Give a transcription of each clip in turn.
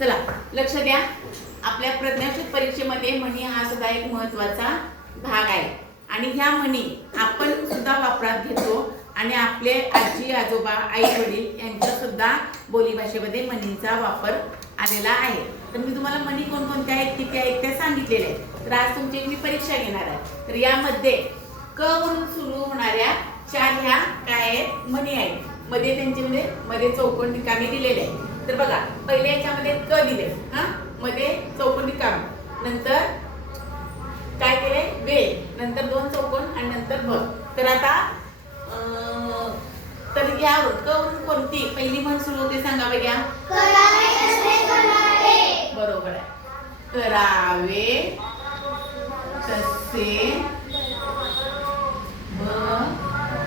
चला लक्ष द्या. आपल्या प्रज्ञाशोध परीक्षेमध्ये म्हणी हा सुद्धा एक महत्त्वाचा भाग आहे. आणि ह्या म्हणी आपण सुद्धा वापरात घेतो आणि आपले आजी आजोबा आई वडील यांच्या सुद्धा बोलीभाषेमध्ये म्हणींचा वापर आलेला आहे. तर मी तुम्हाला म्हणी कोणकोणत्या आहेत किती आहेत त्या सांगितलेल्या आहेत. तर आज तुमची मी परीक्षा घेणार आहे. तर यामध्ये क वरून सुरू होणाऱ्या चार ह्या काय आहेत? म्हणी आहेत. मध्ये त्यांचे म्हणजे मध्ये चौकोन ठिकाणी दिलेले आहे तर बघा पहिल्या याच्यामध्ये क दिले. हा? मध्ये चौकोन रिकाम नंतर काय केले? वे नंतर दोन चौकोन आणि नंतर भ तर आता तर यावर क वरून कोणती पहिली म्हण सुरू होते सांगा बघ्या. बरोबर आहे. करावे तसे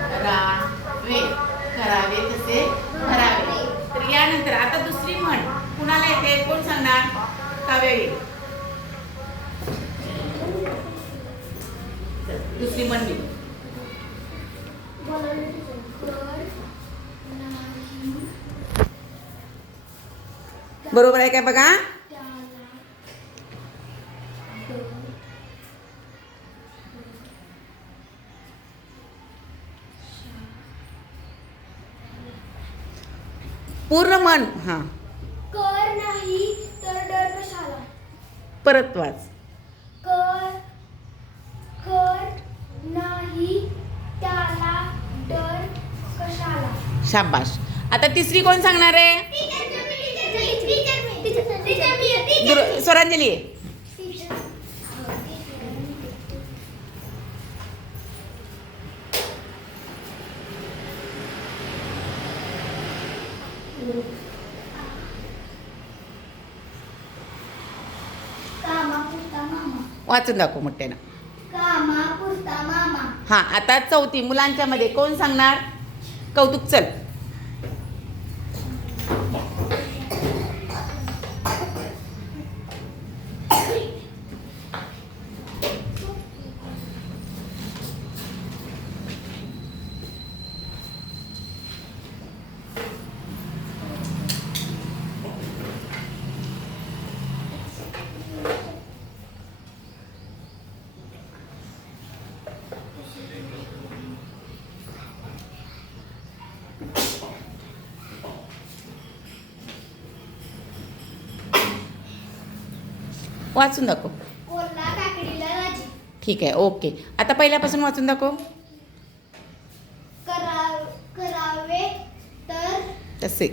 भरावे करावे तसे भरावे तर यानंतर आता दुसरी म्हण कुणाला कोण सांगणार? कावेळी दुसरी म्हण बरोबर आहे काय बघा? पूर्ण मन. हा कर नाही तर डर कशाला परत वाच. कर कर नाही त्याला डर कशाला? शाबाश आता तिसरी कोण सांगणार आहे? दुर- स्वरांजली आहे. कामापुरता वाचून दाखव मोठ्यानं. हा आता चौथी मुलांच्या मध्ये कोण सांगणार? कौतुक चल. वाचून दाखव ठीक आहे ओके. आता पहिल्यापासून वाचून दाखव करा करावे तर? तसे.